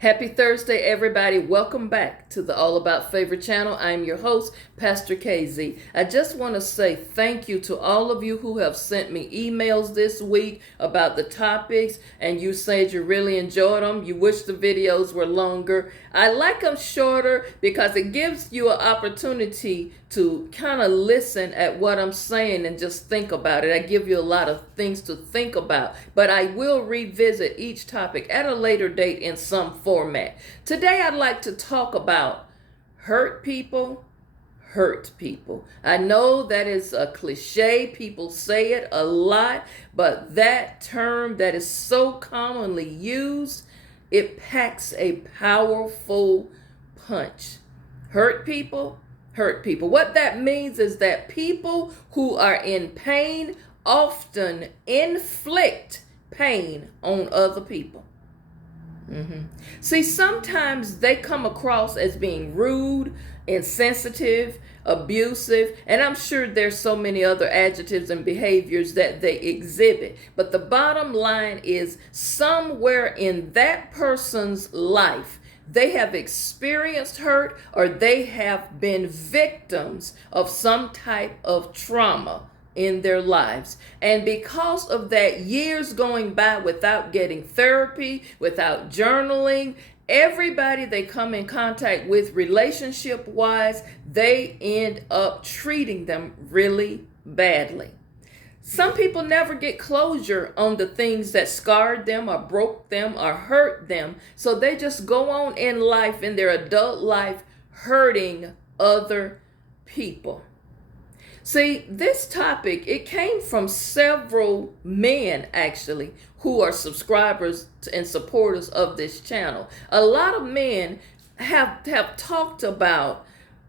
Happy Thursday, everybody. Welcome back to the All About Favorite channel. I'm your host, Pastor KZ. I just want to say thank you to all of you who have sent me emails this week about the topics, and you said you really enjoyed them. You wish the videos were longer. I like them shorter because it gives you an opportunity to kind of listen at what I'm saying and just think about it. I give you a lot of things to think about, but I will revisit each topic at a later date in some format. Today I'd like to talk about hurt people. I know that is a cliche. People say it a lot, but that term that is so commonly used, it packs a powerful punch. Hurt people. What that means is that people who are in pain often inflict pain on other people. See, sometimes they come across as being rude, insensitive, abusive, and I'm sure there's so many other adjectives and behaviors that they exhibit. But the bottom line is, somewhere in that person's life, they have experienced hurt or they have been victims of some type of trauma in their lives. And because of that, years going by without getting therapy, without journaling, everybody they come in contact with relationship wise, they end up treating them really badly. Some people never get closure on the things that scarred them or broke them or hurt them. So they just go on in life, in their adult life, hurting other people. See, this topic, it came from several men, actually, who are subscribers and supporters of this channel. A lot of men have talked about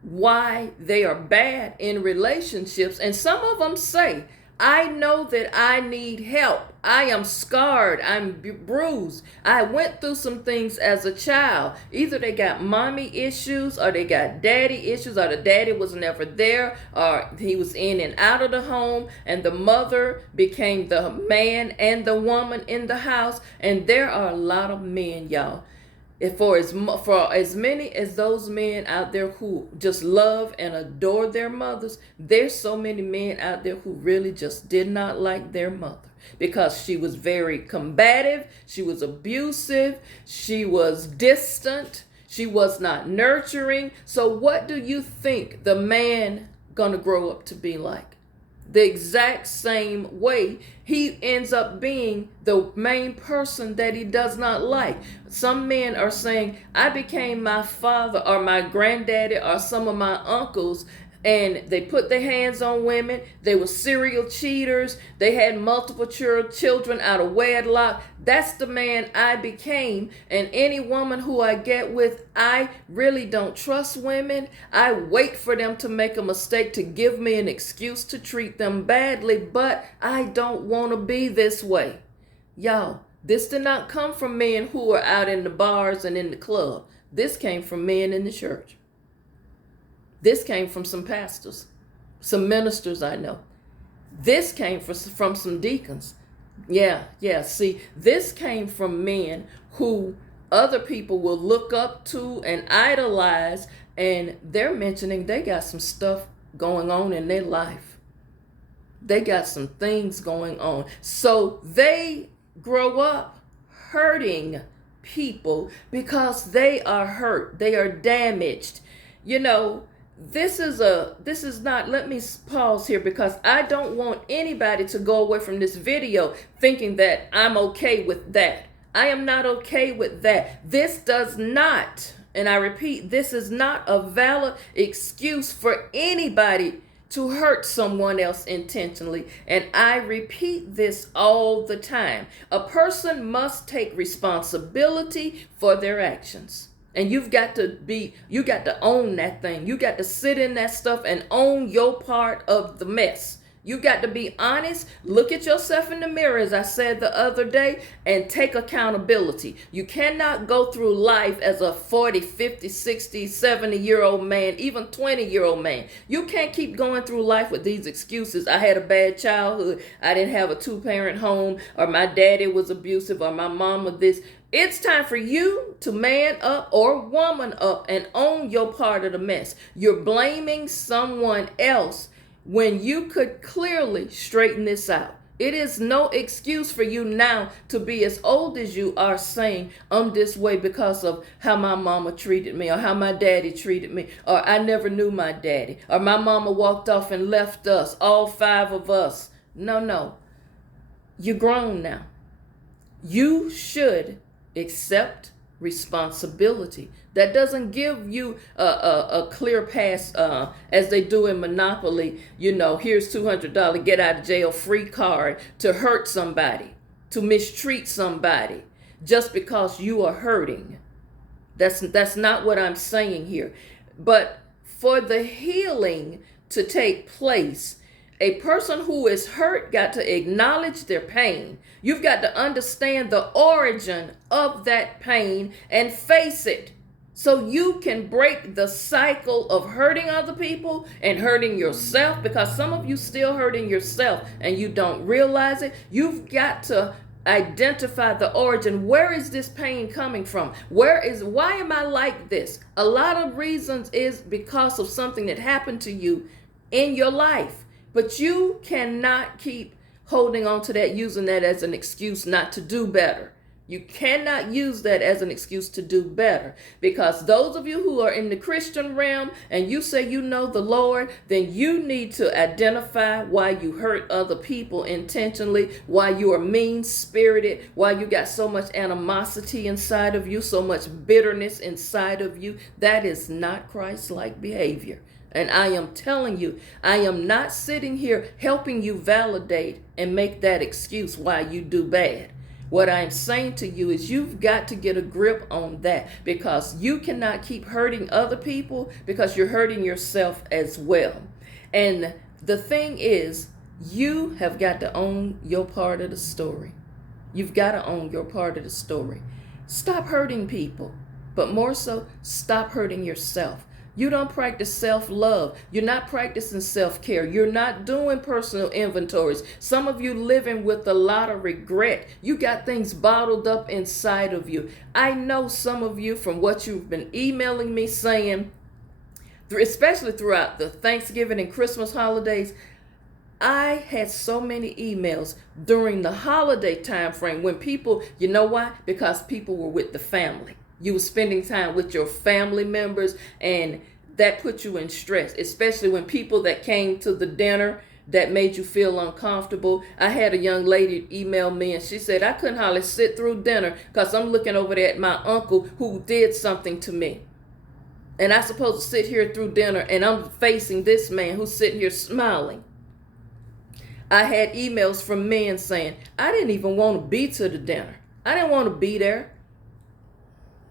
why they are bad in relationships, and some of them say, I know that I need help. I am scarred. I'm bruised. I went through some things as a child. Either they got mommy issues or they got daddy issues, or the daddy was never there, or he was in and out of the home, and the mother became the man and the woman in the house. And there are a lot of men, y'all. For as many as those men out there who just love and adore their mothers, there's so many men out there who really just did not like their mother because she was very combative, she was abusive, she was distant, she was not nurturing. So what do you think the man gonna grow up to be like? The exact same way. He ends up being the main person that he does not like. Some men are saying, I became my father or my granddaddy or some of my uncles, and they put their hands on women. They were serial cheaters. They had multiple children out of wedlock. That's the man I became. And any woman who I get with, I really don't trust women. I wait for them to make a mistake to give me an excuse to treat them badly, but I don't want to be this way. Y'all, this did not come from men who were out in the bars and in the club. This came from men in the church. This came from some pastors, some ministers I know. This came from some deacons. Yeah. See, this came from men who other people will look up to and idolize, and they're mentioning they got some stuff going on in their life. They got some things going on. So they grow up hurting people because they are hurt. They are damaged. You know, this is not, let me pause here because I don't want anybody to go away from this video thinking that I'm okay with that. I am not okay with that. This does not, and I repeat, this is not a valid excuse for anybody to hurt someone else intentionally. And I repeat this all the time. A person must take responsibility for their actions. And you got to own that thing. You got to sit in that stuff and own your part of the mess. You got to be honest. Look at yourself in the mirror, as I said the other day, and take accountability. You cannot go through life as a 40, 50, 60, 70-year-old man, even 20-year-old man. You can't keep going through life with these excuses. I had a bad childhood. I didn't have a two-parent home, or my daddy was abusive, or my mom was this. It's time for you to man up or woman up and own your part of the mess. You're blaming someone else when you could clearly straighten this out. It is no excuse for you now to be as old as you are saying, I'm this way because of how my mama treated me or how my daddy treated me, or I never knew my daddy, or my mama walked off and left us, all 5 of us. No. You're grown now. You should accept responsibility. That doesn't give you a clear pass, as they do in Monopoly. Here's $200 get out of jail free card to hurt somebody, to mistreat somebody, just because you are hurting. That's not what I'm saying here. But for the healing to take place, a person who is hurt got to acknowledge their pain. You've got to understand the origin of that pain and face it, so you can break the cycle of hurting other people and hurting yourself, because some of you still hurting yourself and you don't realize it. You've got to identify the origin. Where is this pain coming from? Why am I like this? A lot of reasons is because of something that happened to you in your life. But you cannot keep holding on to that, using that as an excuse not to do better. You cannot use that as an excuse to do better, because those of you who are in the Christian realm and you say you know the Lord, then you need to identify why you hurt other people intentionally, why you are mean-spirited, why you got so much animosity inside of you, so much bitterness inside of you. That is not Christ-like behavior. And I am telling you, I am not sitting here helping you validate and make that excuse why you do bad. What I'm saying to you is you've got to get a grip on that, because you cannot keep hurting other people, because you're hurting yourself as well. And the thing is, you have got to own your part of the story. You've got to own your part of the story. Stop hurting people, but more so, stop hurting yourself. You don't practice self-love. You're not practicing self-care. You're not doing personal inventories. Some of you living with a lot of regret. You got things bottled up inside of you. I know some of you from what you've been emailing me saying, especially throughout the Thanksgiving and Christmas holidays. I had so many emails during the holiday time frame when people, you know why? Because people were with the family. You were spending time with your family members, and that put you in stress, especially when people that came to the dinner that made you feel uncomfortable. I had a young lady email me, and she said, I couldn't hardly sit through dinner because I'm looking over there at my uncle who did something to me. And I'm supposed to sit here through dinner, and I'm facing this man who's sitting here smiling. I had emails from men saying, I didn't even want to be to the dinner. I didn't want to be there.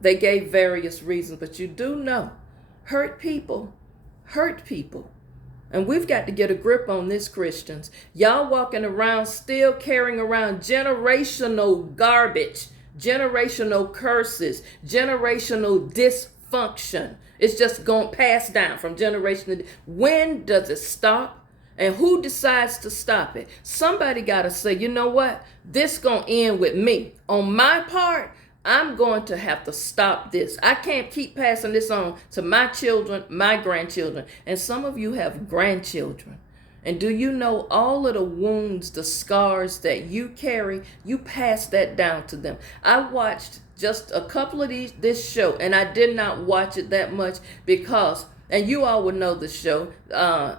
They gave various reasons, but you do know, hurt people. And we've got to get a grip on this, Christians. Y'all walking around still carrying around generational garbage, generational curses, generational dysfunction. It's just going passed down from generation to. When does it stop? And who decides to stop it? Somebody got to say, you know what? This going to end with me. On my part, I'm going to have to stop this. I can't keep passing this on to my children, my grandchildren. And some of you have grandchildren. And do you know all of the wounds, the scars that you carry, you pass that down to them. I watched just a couple of this show, and I did not watch it that much because, and you all would know the show,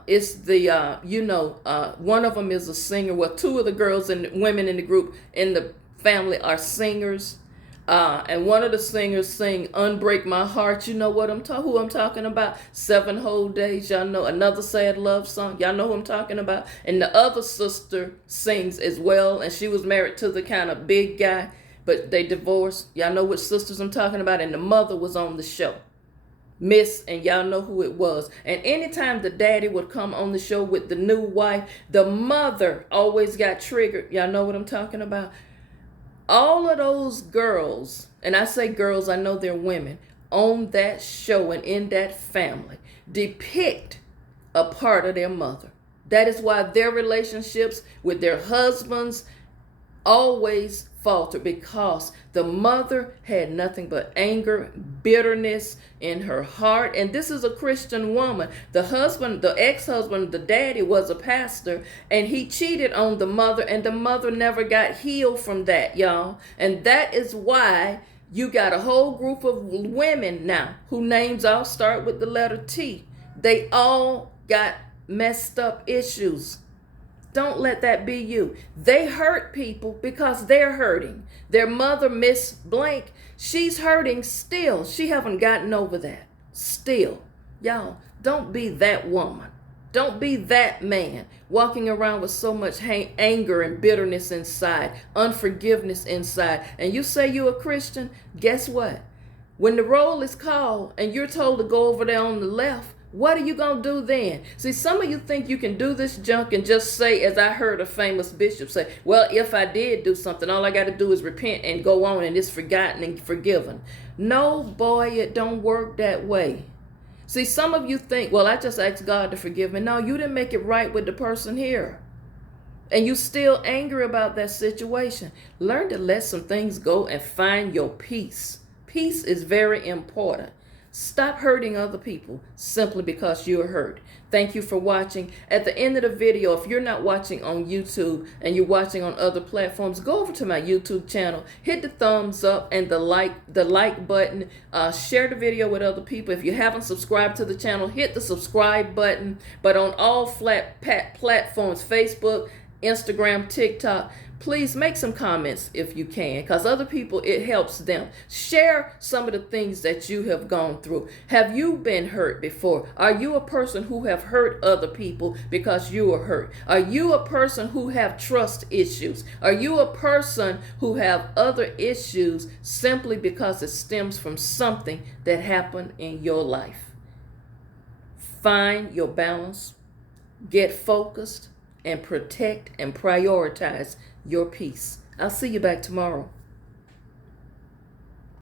it's the, one of them is a singer. Well, 2 of the girls and women in the group in the family are singers. And one of the singers sing Unbreak My Heart. You know what who I'm talking about? 7 Whole Days. Y'all know another sad love song. Y'all know who I'm talking about. And the other sister sings as well. And she was married to the kind of big guy, but they divorced. Y'all know which sisters I'm talking about. And the mother was on the show. Miss, and y'all know who it was. And anytime the daddy would come on the show with the new wife, the mother always got triggered. Y'all know what I'm talking about? All of those girls, and I say girls, I know they're women, on that show and in that family depict a part of their mother. That is why their relationships with their husbands always faltered because the mother had nothing but anger, bitterness in her heart. And this is a Christian woman. The husband, the ex-husband, the daddy was a pastor, and he cheated on the mother, and the mother never got healed from that, y'all. And that is why you got a whole group of women now whose names all start with the letter T. They all got messed up issues. Don't let that be you. They hurt people because they're hurting. Their mother, Miss Blank, she's hurting still. She haven't gotten over that. Still. Y'all, don't be that woman. Don't be that man walking around with so much anger and bitterness inside, unforgiveness inside. And you say you're a Christian, guess what? When the roll is called and you're told to go over there on the left, what are you going to do then? See, some of you think you can do this junk and just say, as I heard a famous bishop say, well, if I did do something, all I got to do is repent and go on and it's forgotten and forgiven. No, boy, it don't work that way. See, some of you think, well, I just asked God to forgive me. No, you didn't make it right with the person here. And you still angry about that situation. Learn to let some things go and find your peace. Peace is very important. Stop hurting other people simply because you're hurt. Thank you for watching. At the end of the video, if you're not watching on YouTube and you're watching on other platforms, go over to my YouTube channel, hit the thumbs up and the like button. Share the video with other people. If you haven't subscribed to the channel, hit the subscribe button. But on all platforms, Facebook, Instagram, TikTok, please make some comments if you can, because other people, it helps them. Share some of the things that you have gone through. Have you been hurt before? Are you a person who have hurt other people because you were hurt? Are you a person who have trust issues? Are you a person who have other issues simply because it stems from something that happened in your life? Find your balance, get focused, and protect and prioritize your peace. I'll see you back tomorrow.